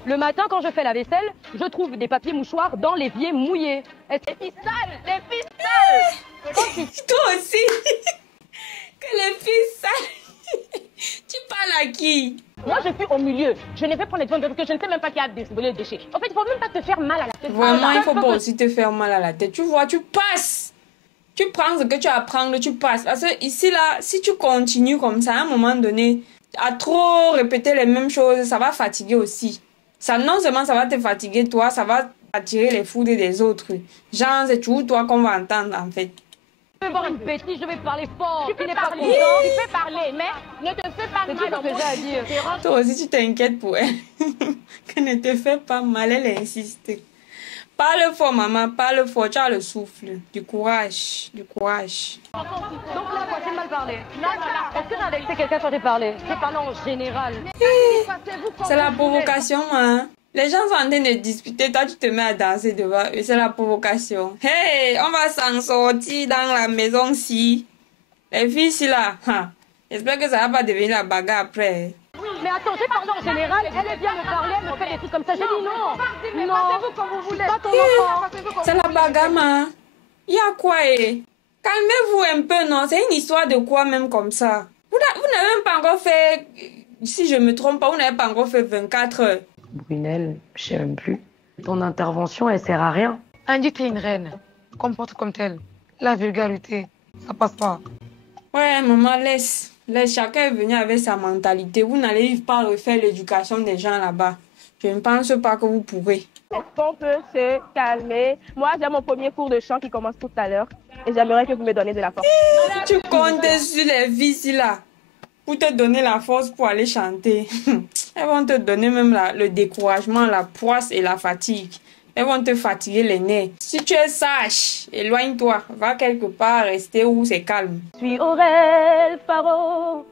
Le matin, quand je fais la vaisselle, je trouve des papiers mouchoirs dans l'évier mouillé. Les filles sales! Les filles sales! Toi aussi! Que les filles sales! Tu parles à qui? Moi, je suis au milieu. Je ne vais prendre les devants parce que je ne sais même pas qui a désolé les déchets. En fait, il ne faut même pas te faire mal à la tête. Vraiment, il ne faut pas aussi te faire mal à la tête. Tu vois, tu passes. Tu prends ce que tu as à prendre, tu passes. Parce que ici, là, si tu continues comme ça, à un moment donné, à trop répéter les mêmes choses, ça va fatiguer aussi. Ça, non seulement ça va te fatiguer, toi, ça va attirer les foudres des autres. Genre, c'est toujours toi qu'on va entendre, en fait. Je vais voir une bêtise, je vais parler fort. Tu peux parler, mais ne te fais pas mal. C'est tout ce que j'ai à dire. Toi aussi, tu t'inquiètes pour elle. Qu'elle ne te fait pas mal, elle insiste. Parle fort, maman, parle fort. Tu as le souffle. Du courage, du courage. Donc là, quoi, j'ai mal parlé. Non, est-ce que j'ai indexé quelqu'un quand j'ai parlé? J'ai parlé en général. C'est la provocation, hein. Les gens sont en train de discuter, toi tu te mets à danser devant eux, c'est la provocation. Hey, on va s'en sortir dans la maison-ci. Les filles, ici là, j'espère que ça va pas devenir la bagarre après. Mais attends, j'ai parlé en général, elle vient me parler, elle me fait des trucs comme ça. J'ai dit non. Non, passez-vous comme vous voulez. Pas ton enfant. C'est la bagarre, man. Il y a quoi, Calmez-vous un peu, non? C'est une histoire de quoi même comme ça? Vous n'avez même pas encore fait, si je me trompe pas, vous n'avez pas encore fait 24 heures. Brunel, je sais même plus. Ton intervention, elle sert à rien. Andy, t'es une reine. Comporte comme telle. La vulgarité, ça passe pas. Ouais, maman, laisse. Chacun est venu avec sa mentalité. Vous n'allez pas refaire l'éducation des gens là-bas. Je ne pense pas que vous pourrez. Est-ce qu'on peut se calmer? Moi, j'ai mon premier cours de chant qui commence tout à l'heure. Et j'aimerais que vous me donniez de la force. Tu comptes sur les filles ici là pour te donner la force pour aller chanter. Elles vont te donner même le découragement, la poisse et la fatigue. Elles vont te fatiguer les nerfs. Si tu es sage, éloigne-toi. Va quelque part rester où c'est calme. Je suis Aurel Faro.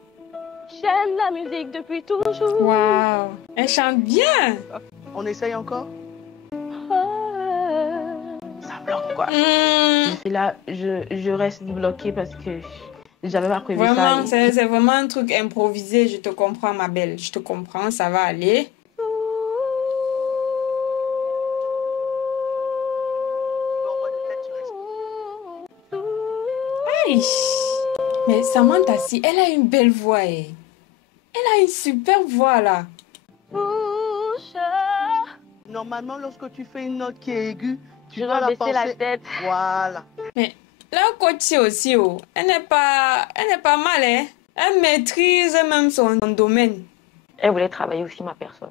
J'aime la musique depuis toujours. Waouh, elle chante bien. On essaye encore? Ça bloque quoi. Et là, je reste bloquée parce que j'avais pas prévu vraiment, ça. C'est vraiment un truc improvisé. Je te comprends, ma belle. Je te comprends, ça va aller. Aïe. Mais Samantha, si, elle a une belle voix. Elle a une super voix, là. Normalement, lorsque tu fais une note qui est aiguë, tu dois la baisser penser. la tête. Voilà. Mais la coach aussi, oh, elle n'est pas mal, hein. Elle maîtrise même son domaine. Elle voulait travailler aussi ma personne.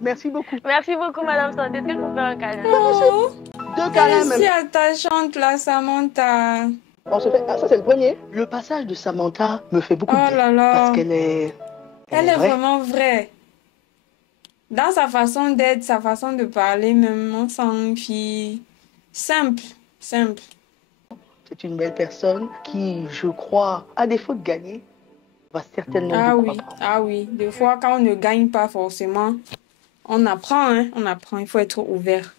Merci beaucoup. Merci beaucoup, Madame Santé. Est-ce que je peux faire un câlin? Oh, Deux câlins elle est si même. attachante, là, Samantha. On se fait... Ah, ça, c'est le premier. Le passage de Samantha me fait beaucoup de bien. Parce qu'elle est... Elle est vraiment vraie. Dans sa façon d'être, sa façon de parler, même, on sent une fille simple. C'est une belle personne qui, je crois, à défaut de gagner, va certainement beaucoup apprendre. Ah oui. Des fois, quand on ne gagne pas forcément, on apprend, hein. On apprend. Il faut être ouvert.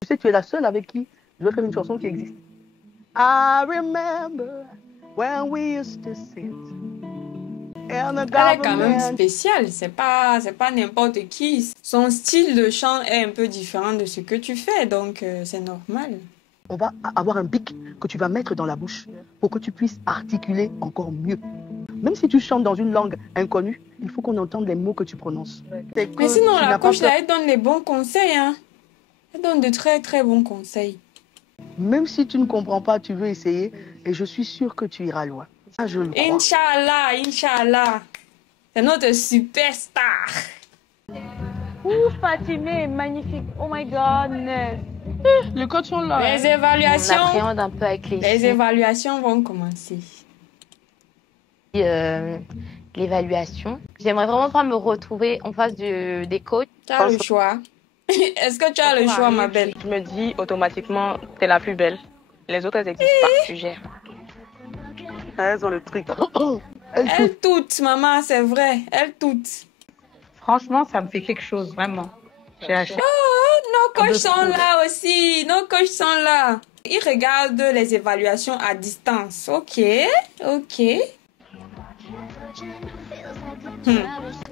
Tu sais, tu es la seule avec qui je vais faire une chanson qui existe. I remember when we used to sit. Elle est quand même spéciale, c'est pas n'importe qui. Son style de chant est un peu différent de ce que tu fais, donc c'est normal. On va avoir un bic que tu vas mettre dans la bouche pour que tu puisses articuler encore mieux. Même si tu chantes dans une langue inconnue, il faut qu'on entende les mots que tu prononces. Mais sinon, la coach, là, elle donne les bons conseils, hein. Elle donne de très très bons conseils. Même si tu ne comprends pas, tu veux essayer et je suis sûre que tu iras loin. Ah, je le crois. Inch'Allah. C'est notre superstar. Ouh, Fatimé est magnifique. Oh my goodness. Le coach sont là. Les évaluations. On appréhende un peu avec les évaluations vont commencer. L'évaluation. J'aimerais vraiment pas me retrouver en face des coachs. Tu as le choix. Est-ce que tu as le choix, ma belle? Je me dis automatiquement, t'es la plus belle. Les autres, elles n'existent pas. Tu gères. Elles ont le truc. Elles toutes, maman, c'est vrai. Elles toutes. Franchement, ça me fait quelque chose, vraiment. J'ai acheté. Oh, nos coachs sont là aussi. Nos coachs sont là. Ils regardent les évaluations à distance. Ok.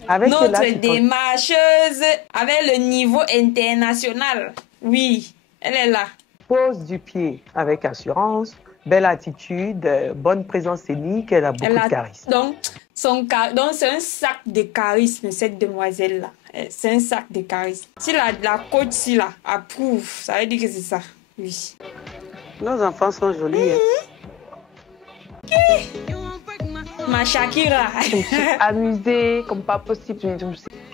Avec notre démarcheuse avec le niveau international. Oui, elle est là. Pose du pied avec assurance, belle attitude, bonne présence scénique, elle a beaucoup de charisme. Donc, c'est un sac de charisme, cette demoiselle-là. C'est un sac de charisme. Si la coach si là, approuve, ça veut dire que c'est ça. Oui. Nos enfants sont jolis. Ma Shakira. Je me suis amusée comme pas possible.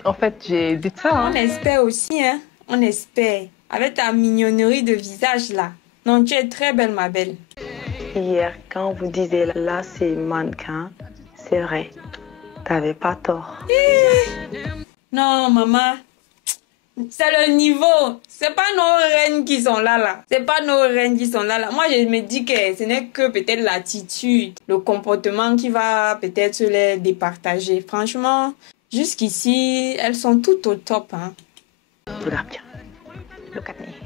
En fait, j'ai dit ça. On espère aussi, hein. On espère. Avec ta mignonnerie de visage là. Non, tu es très belle, ma belle. Hier, quand vous disiez là, c'est mannequin, c'est vrai. T'avais pas tort. Non, maman. C'est le niveau. C'est pas nos reines qui sont là. C'est pas nos reines qui sont là. Moi, je me dis que ce n'est que peut-être l'attitude, le comportement qui va peut-être se les départager. Franchement, jusqu'ici, elles sont toutes au top. Hein. Regarde bien.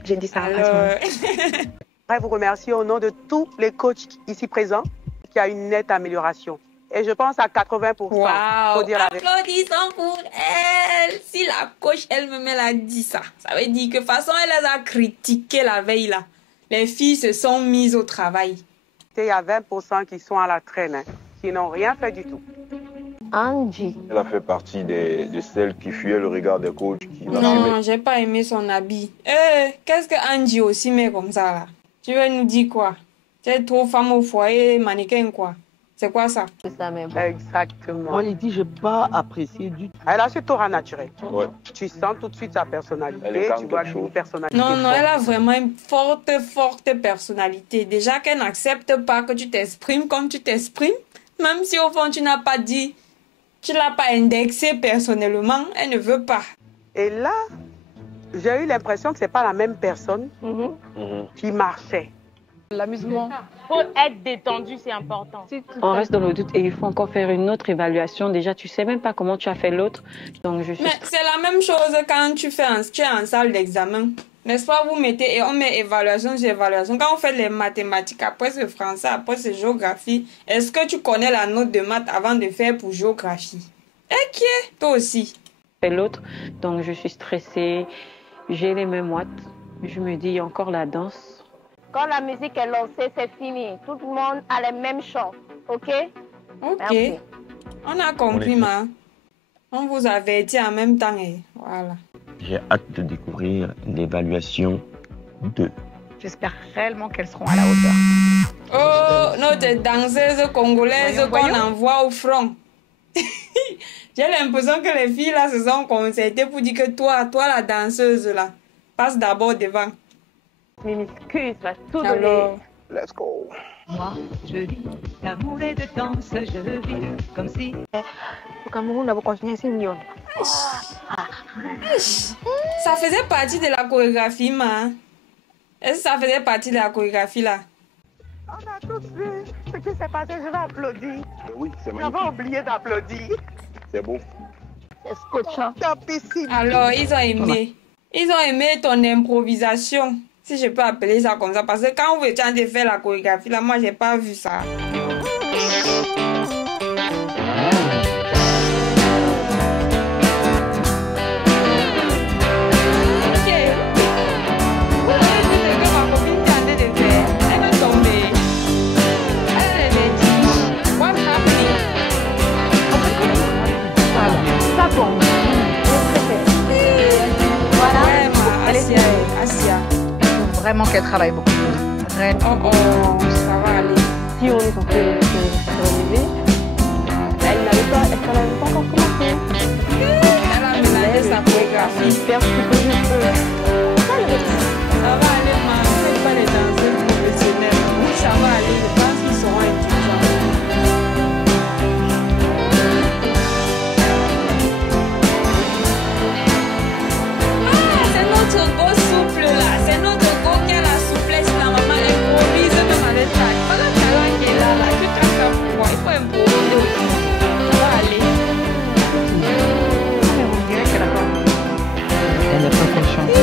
J'ai dit ça. Alors... Je voudrais vous remercier au nom de tous les coachs ici présents qui a une nette amélioration. Et je pense à 80%. Wow. Faut dire la vérité. Applaudissons pour elle. Si la coach elle-même elle a dit ça, ça veut dire que de toute façon elle les a critiqué la veille là. Les filles se sont mises au travail. Il y a 20% qui sont à la traîne, qui n'ont rien fait du tout. Angie. Elle a fait partie de celles qui fuyaient le regard des coachs. Non, j'ai pas aimé son habit. Qu'est-ce que Angie aussi met comme ça là? Tu veux nous dire quoi? Tu es trop femme au foyer, mannequin quoi? C'est quoi ça? C'est ça même. Exactement. Moi, il dit, je n'ai pas apprécié du tout. Elle a ce aura naturel. Ouais. Tu sens tout de suite sa personnalité. Tu vois une personnalité. Non, elle a vraiment une forte personnalité. Déjà qu'elle n'accepte pas que tu t'exprimes comme tu t'exprimes, même si au fond tu n'as pas dit, tu ne l'as pas indexé personnellement, elle ne veut pas. Et là, j'ai eu l'impression que ce n'est pas la même personne qui marchait. L'amusement. Faut être détendu, c'est important. On reste dans le doute et il faut encore faire une autre évaluation. Déjà, tu sais même pas comment tu as fait l'autre. Donc, Mais c'est la même chose quand tu es en salle d'examen. N'est-ce pas, vous mettez et on met évaluation sur évaluation. Quand on fait les mathématiques, après c'est français, après c'est géographie. Est-ce que tu connais la note de maths avant de faire pour géographie? Ok, toi aussi. Fait l'autre. Donc, je suis stressée. J'ai les mêmes watts. Je me dis, encore la danse. Quand la musique est lancée, c'est fini. Tout le monde a les mêmes chants. Ok? Ok. Merci. On a compris, ma. On vous avertit en même temps. Et voilà. J'ai hâte de découvrir l'évaluation 2. J'espère réellement qu'elles seront à la hauteur. Oh, notre danseuse congolaise qu'on envoie au front. J'ai l'impression que les filles là se sont concertées pour dire que toi la danseuse là, passe d'abord devant. Mais m'excuse, va tout donner. Alors, let's go. Moi, je vis l'amour et de danse, je vis comme si... Au Cameroun, on va continuer à signer. Ça faisait partie de la chorégraphie, ma. Est-ce que ça faisait partie de la chorégraphie là? On a tous vu ce qui s'est passé, je vais applaudir. Oui, c'est magnifique. J'avais oublié d'applaudir. C'est beau. C'est scotchant. Alors, ils ont aimé. Ils ont aimé ton improvisation. Si je peux appeler ça comme ça. Parce que quand vous étiez en train de faire la chorégraphie, là, moi, j'ai pas vu ça. Vraiment qu'elle travaille beaucoup. Oh, ça va aller. Si on est censé relever, elle n'avait pas encore commencé. Elle a mélangé sa chorégraphie. Faire ce que je peux. Ça va aller, ma. Ne faites pas les danseurs professionnels. Oui, ça va aller. Je pense qu'ils seront intelligents. Ah, c'est notre go souple là. C'est notre go qui a la souplesse. La maman improvise même avec ça. Pas le talent qui est là. Tu casses la pouvoir. Il faut improviser aussi. Ça va aller. Elle n'est pas confiante.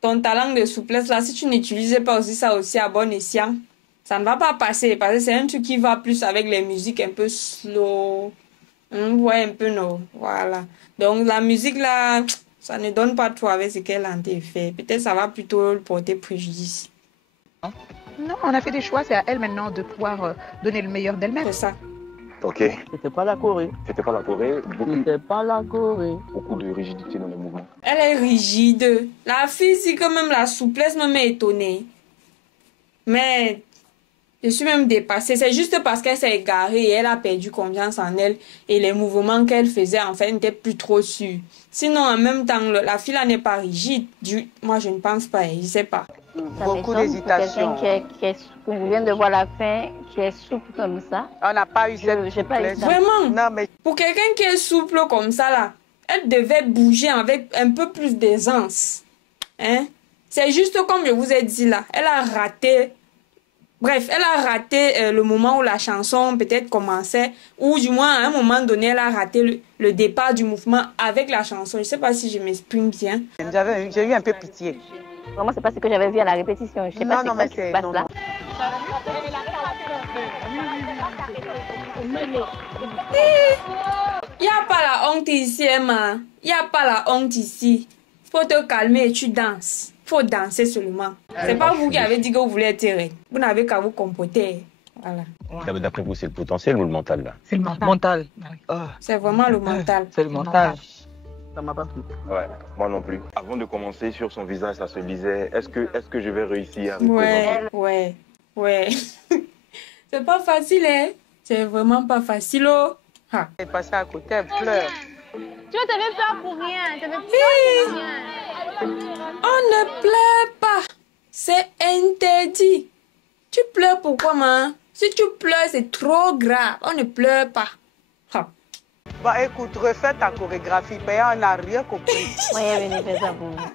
Ton talent de souplesse là, si tu n'utilisais pas aussi ça aussi à bon escient, ça ne va pas passer parce que c'est un truc qui va plus avec les musiques un peu slow. Ouais, un peu non. Voilà. Donc la musique là, ça ne donne pas trop avec ce qu'elle a fait. Peut-être ça va plutôt porter préjudice. Non, on a fait des choix. C'est à elle maintenant de pouvoir donner le meilleur d'elle-même. C'est ça. Ok. C'était pas la Corée. C'était pas la Corée. C'était pas la Corée. Beaucoup de rigidité dans le mouvement. Elle est rigide. La fille, si quand même la souplesse me met étonnée. Mais je suis même dépassée. C'est juste parce qu'elle s'est égarée et elle a perdu confiance en elle. Et les mouvements qu'elle faisait, en fait, n'étaient plus trop sûrs. Sinon, en même temps, la fille là n'est pas rigide. Moi, je ne pense pas. Je ne sais pas. Beaucoup d'hésitation. Je viens de voir la fin, qui est souple comme ça. On n'a pas eu cette souplesse. Vraiment? Non, mais... Pour quelqu'un qui est souple comme ça, là, elle devait bouger avec un peu plus d'aisance. Hein? C'est juste comme je vous ai dit là. Elle a raté... Bref, elle a raté le moment où la chanson peut-être commençait, ou du moins à un moment donné, elle a raté le départ du mouvement avec la chanson. Je ne sais pas si je m'exprime bien. J'ai eu un peu pitié. Vraiment, c'est pas ce que j'avais vu à la répétition. Je sais pas ce qui se passe là. Il n'y a pas la honte ici, Emma. Il n'y a pas la honte ici. Faut te calmer et tu danses. Faut danser seulement. C'est pas vous qui avez dit que vous voulez être reine. Vous n'avez qu'à vous comporter. Voilà. D'après vous, c'est le potentiel ou le mental là? C'est le mental. C'est vraiment le mental. C'est le mental. Ça m'a pas plu. Ouais, moi non plus. Avant de commencer, sur son visage, ça se disait, est-ce que je vais réussir à représenter? Ouais. C'est pas facile, hein? C'est vraiment pas facile, oh. Elle est passée à côté, elle pleure. Tu vas t'avais peur pour rien. On ne pleure pas. C'est interdit. Tu pleures pourquoi, maman? Si tu pleures, c'est trop grave. On ne pleure pas. Bah écoute, refais ta chorégraphie. On n'a rien compris. Oui, venez faire ça pour moi.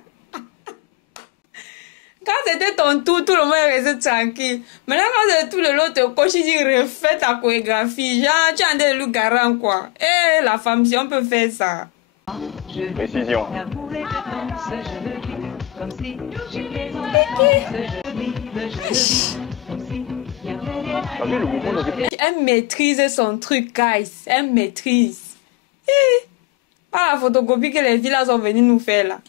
Quand c'était ton tour, tout le monde est resté tranquille. Maintenant, quand c'est tout le lot, te coach, il dit refais ta chorégraphie. Genre, tu as des loups garants, quoi. Eh, la femme, si on peut faire ça. Précision. Elle maîtrise son truc, guys. Elle maîtrise. Pas la photocopie que les filles là sont venues nous faire là.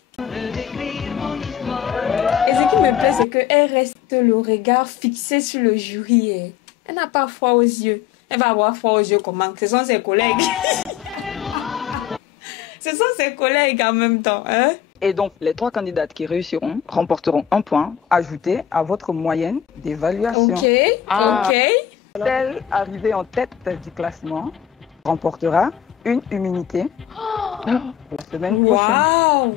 Et ce qui me plaît, c'est qu'elle reste le regard fixé sur le jury. Elle n'a pas froid aux yeux. Elle va avoir froid aux yeux comment? Ce sont ses collègues. Ce sont ses collègues en même temps. Hein? Et donc, les 3 candidates qui réussiront remporteront 1 point ajouté à votre moyenne d'évaluation. Ok, ok. Celle arrivée en tête du classement remportera une immunité la semaine prochaine. Waouh!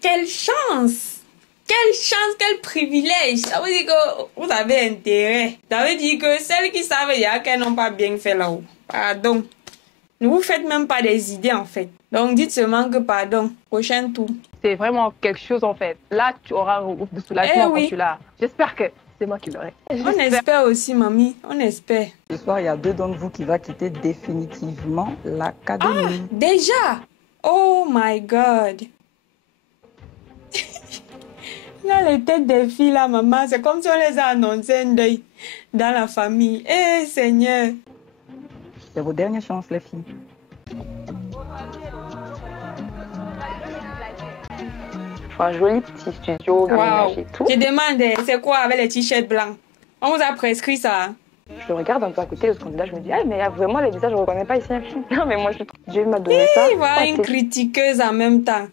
Quelle chance! Quelle chance, quel privilège! Ça veut dire que vous avez intérêt. Ça veut dire que celles qui savent déjà qu'elles n'ont pas bien fait là-haut. Pardon. Ne vous faites même pas des idées en fait. Donc dites seulement que pardon. Prochain tour. C'est vraiment quelque chose en fait. Là, tu auras un groupe de soulagement quand tu l'as. J'espère que c'est moi qui l'aurai. On espère aussi, mamie. On espère. Ce soir, il y a 2 d'entre vous qui va quitter définitivement l'académie. Ah, déjà? Oh my God. Là, les têtes des filles, là, maman, c'est comme si on les a annoncées un deuil dans la famille. Eh, Seigneur. C'est vos dernières chances, les filles. Un joli petit studio, et tout. Je demande, c'est quoi avec les t-shirts blancs? On vous a prescrit ça. Je regarde un peu à côté de ce candidat, je me dis, ah, mais vraiment, les visages, je ne reconnais pas ici. Non, mais moi, Dieu m'a donné ça. Voilà une critiqueuse en même temps.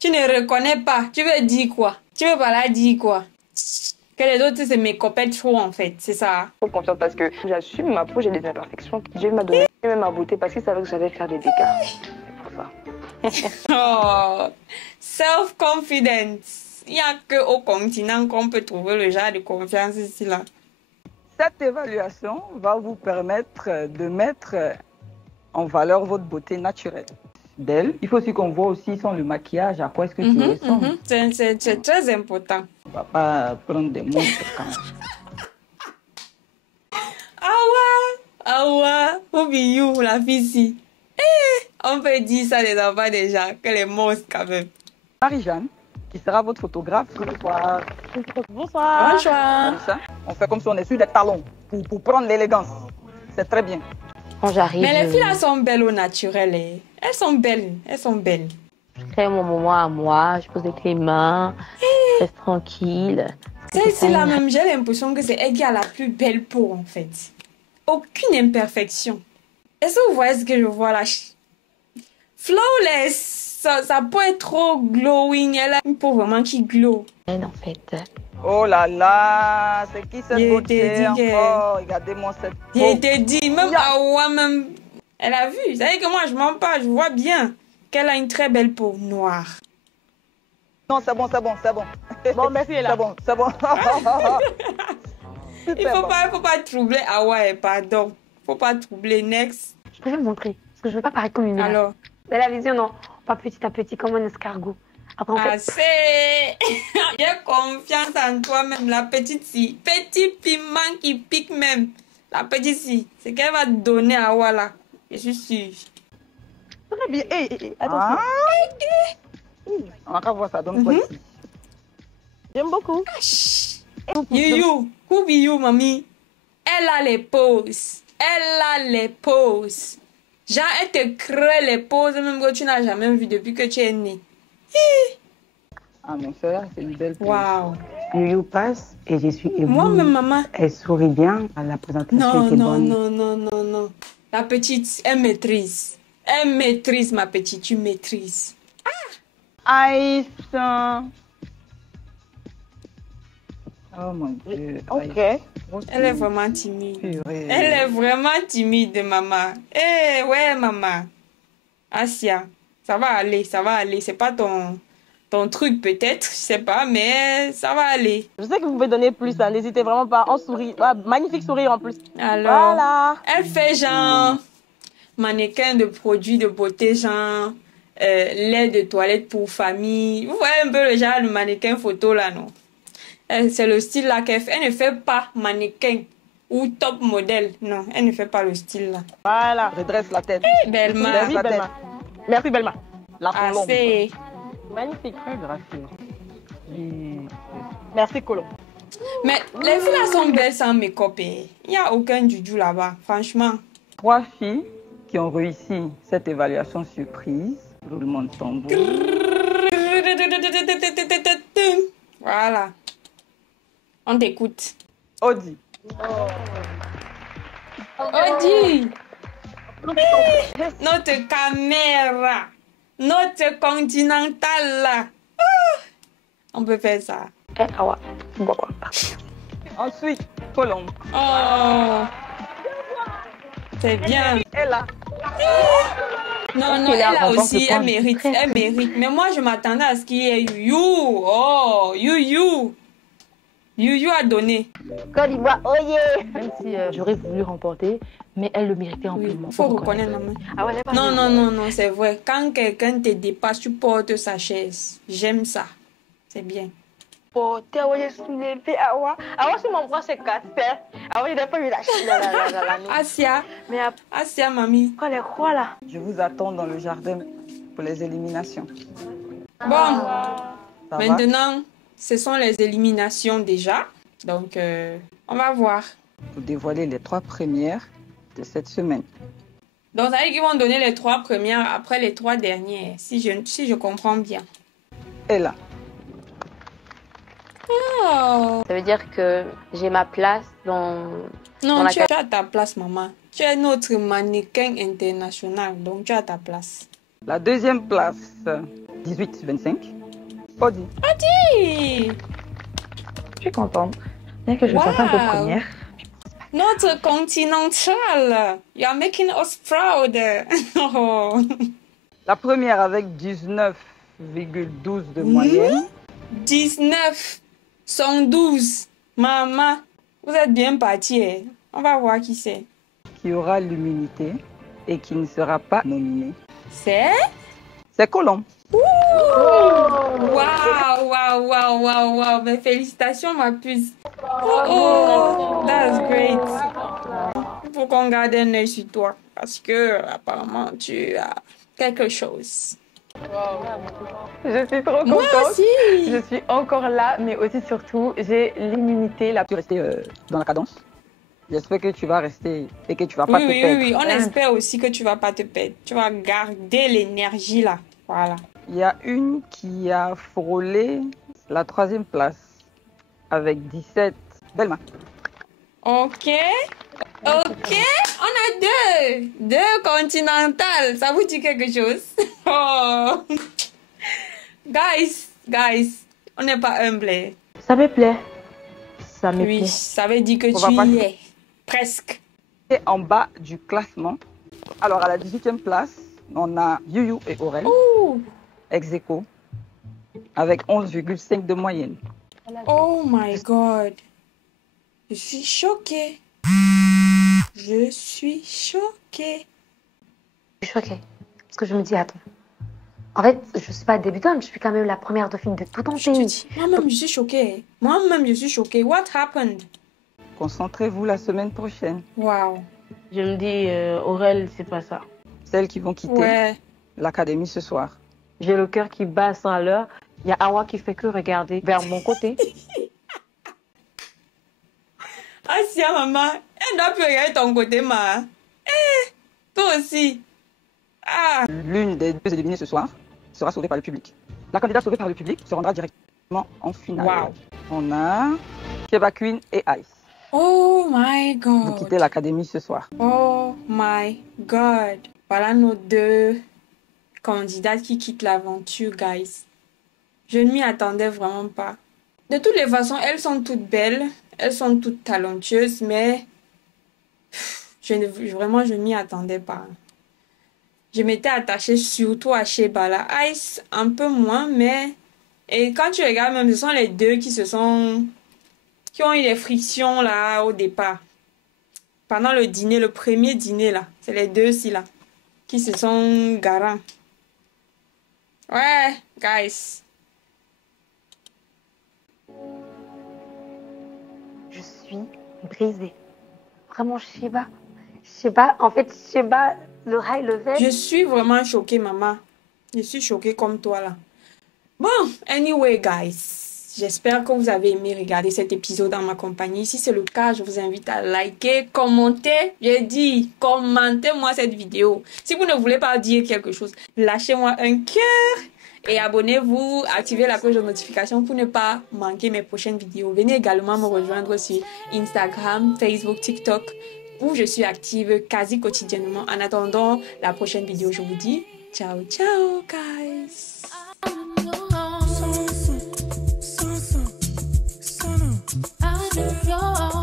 Tu ne reconnais pas. Tu veux dire quoi? Tu veux pas là dire quoi? Que les autres, c'est mes copains trop, en fait. C'est ça. Je suis confiante parce que j'assume ma peau, j'ai des imperfections. Dieu m'a donné même ma beauté parce qu'il savait que j'allais faire des dégâts. C'est pour ça. Oh, self-confidence. Il n'y a qu'au continent qu'on peut trouver le genre de confiance ici, là. Cette évaluation va vous permettre de mettre en valeur votre beauté naturelle. D'elle, il faut aussi qu'on voit aussi sans le maquillage à quoi est-ce que tu ressembles. C'est très important. On va pas prendre des monstres quand même. Awa, who be you, la fille ici? On peut dire ça des enfants déjà, que les monstres quand même. Marie-Jeanne, qui sera votre photographe. Bonsoir. Bonsoir. Bonsoir. On fait comme si on est sur des talons pour prendre l'élégance. C'est très bien. Quand j'arrive. Mais les filles là sont belles au naturel. Elles sont belles. Elles sont belles. Je crée mon moment à moi. Je pose avec les mains. Je reste tranquille. Celle-ci là même, j'ai l'impression que c'est elle qui a la plus belle peau en fait. Aucune imperfection. Est-ce que vous voyez ce que je vois là? Flawless. Sa peau est trop glowing. Elle a une peau vraiment qui glow. En fait. Oh là là, c'est qui cette beauté encore? Regardez-moi cette peau. Je t'ai dit, même Awa, même... Elle a vu. Vous savez que moi, je mens pas. Je vois bien qu'elle a une très belle peau noire. Non, c'est bon, c'est bon, c'est bon. Bon, merci, elle C'est bon, c'est bon. Il faut pas troubler Awa, pardon. Faut pas troubler. Next. Je peux vous montrer, parce que je veux pas paraître comme une merde. Alors. Mais la vision, non. Pas petit à petit, comme un escargot. Après, en fait... J'ai confiance en toi-même, la petite fille. Petit piment qui pique même. La petite fille. C'est qu'elle va donner à Awa là. Je suis sûre. Très bien. Attention. On va voir ça donne quoi ici. J'aime beaucoup. You, who be you, mamie? Elle a les poses. Elle a les poses. Genre, elle te crée les poses même que tu n'as jamais vu depuis que tu es née. Ah, mon frère, c'est une belle pose. Waouh. You passe et je suis éblouie. Moi-même, maman. Elle sourit bien. La présentation était bonne. Non. La petite, elle maîtrise. Elle maîtrise, ma petite. Tu maîtrises. Aïssa. Oh mon Dieu. Ok. Elle est vraiment timide. Elle est vraiment timide, maman. Eh, ouais, maman. Asia, ça va aller. C'est pas ton truc peut-être, je sais pas, mais ça va aller. Je sais que vous pouvez donner plus, hein. N'hésitez vraiment pas. En sourire. Ah, magnifique sourire en plus. Alors, voilà. Elle fait genre mannequin de produits de beauté, genre lait de toilette pour famille. Vous voyez un peu le genre de mannequin photo là, non? C'est le style là qu'elle fait. Elle ne fait pas mannequin ou top modèle. Non, elle ne fait pas le style là. Voilà. Redresse la tête. Belma. Merci, Belma. Merci, Belma. La colombe. Magnifique. Très gracieux. Merci, Colo. Mais les filles là sont belles sans make-up. Il n'y a aucun juju là-bas, franchement. 3 filles qui ont réussi cette évaluation surprise. Roulement de tambour. Voilà. On t'écoute. Audi. Audi. Notre caméra. Notre continental là. On peut faire ça. Ensuite, Colombe. Oh. C'est bien. Elle là. Non, non, elle a aussi, elle mérite, elle mérite. Mais moi, je m'attendais à ce qu'il y ait You. Oh, You. You a donné. Côte d'Ivoire, oh yeah. Même si j'aurais voulu remporter, mais elle le méritait amplement. Il faut reconnaître la main. Ah ouais, non, c'est vrai. Quand quelqu'un te dépasse, tu portes sa chaise. J'aime ça. C'est bien. Porter, je suis levée. Awa, si mon bras se cassait. Awa, il n'a pas eu la chine. Asia, mamie. Quoi, les croix là? Je vous attends dans le jardin pour les éliminations. Bon, maintenant, ce sont les éliminations déjà. Donc, on va voir. Vous dévoilez les 3 premières de cette semaine. Donc, ça veut dire qu'ils vont donner les 3 premières après les 3 dernières, si je comprends bien. Et là. Oh. Ça veut dire que j'ai ma place dans... Non, tu as ta place, maman. Tu es notre mannequin international, donc tu as ta place. La deuxième place, 18-25. Audi. Audi! Je suis contente. Bien que je sois un peu première. Notre continental. You are making us proud. Oh. La première avec 19,12 de moyenne. 19, 112. Maman, vous êtes bien parti. Hein? On va voir qui c'est. Qui aura l'immunité et qui ne sera pas nominé. C'est Colombe. Wow. Mais félicitations, ma puce. Oh, that's great. Il faut qu'on garde un œil sur toi. Parce que, apparemment, tu as quelque chose. Je suis trop contente. Moi aussi. Je suis encore là, mais aussi surtout, j'ai l'immunité. Tu es resté dans la cadence. J'espère que tu vas rester et que tu vas pas te perdre. Oui. On espère aussi que tu vas pas te perdre. Tu vas garder l'énergie là. Voilà. Il y a une qui a frôlé la 3e place avec 17. Belma. Ok. On a deux continentales. Ça vous dit quelque chose? Oh. Guys, on n'est pas humble. Ça me plaît. Ça me plaît. Oui, ça veut dire que tu y es. Presque. Et en bas du classement. Alors, à la 18e place, on a You et Aurel. Ex-aequo, avec 11,5 de moyenne. Oh my God. Je suis choquée. Je suis choquée. Parce que je me dis, attends. En fait, je suis pas débutante, je suis quand même la première dauphine de tout ton pays. Moi-même, je suis choquée. What happened? Concentrez-vous la semaine prochaine. Wow. Je me dis, Aurel, c'est pas ça. Celles qui vont quitter l'académie ce soir. J'ai le cœur qui bat sans l'heure. Il y a Awa qui fait que regarder vers mon côté. Asia, maman, elle doit plus regarder ton côté, ma. Toi aussi. L'une des 2 éliminées ce soir sera sauvée par le public. La candidate sauvée par le public se rendra directement en finale. Wow. On a Keba Queen et Ice. Oh my God. Vous quittez l'académie ce soir. Oh my God. Voilà nos 2 candidates qui quittent l'aventure, guys. Je ne m'y attendais vraiment pas. De toutes les façons, elles sont toutes belles. Elles sont toutes talentueuses, mais je ne m'y attendais pas. Je m'étais attachée surtout à Sheba. La Ice, un peu moins, mais... Et quand tu regardes, même, ce sont les 2 qui ont eu des frictions là au départ. Pendant le dîner, le premier dîner là. C'est les 2 là qui se sont garants. Ouais, guys. Je suis brisée. Vraiment, Sheba, en fait, Sheba, le high level. Je suis vraiment choquée, maman. Je suis choquée comme toi, là. Bon, anyway, guys. J'espère que vous avez aimé regarder cet épisode en ma compagnie. Si c'est le cas, je vous invite à liker, commenter. J'ai dit, commentez-moi cette vidéo. Si vous ne voulez pas dire quelque chose, lâchez-moi un cœur. Et abonnez-vous, activez la cloche de notification pour ne pas manquer mes prochaines vidéos. Venez également me rejoindre sur Instagram, Facebook, TikTok, où je suis active quasi quotidiennement. En attendant la prochaine vidéo, je vous dis ciao, ciao, guys. I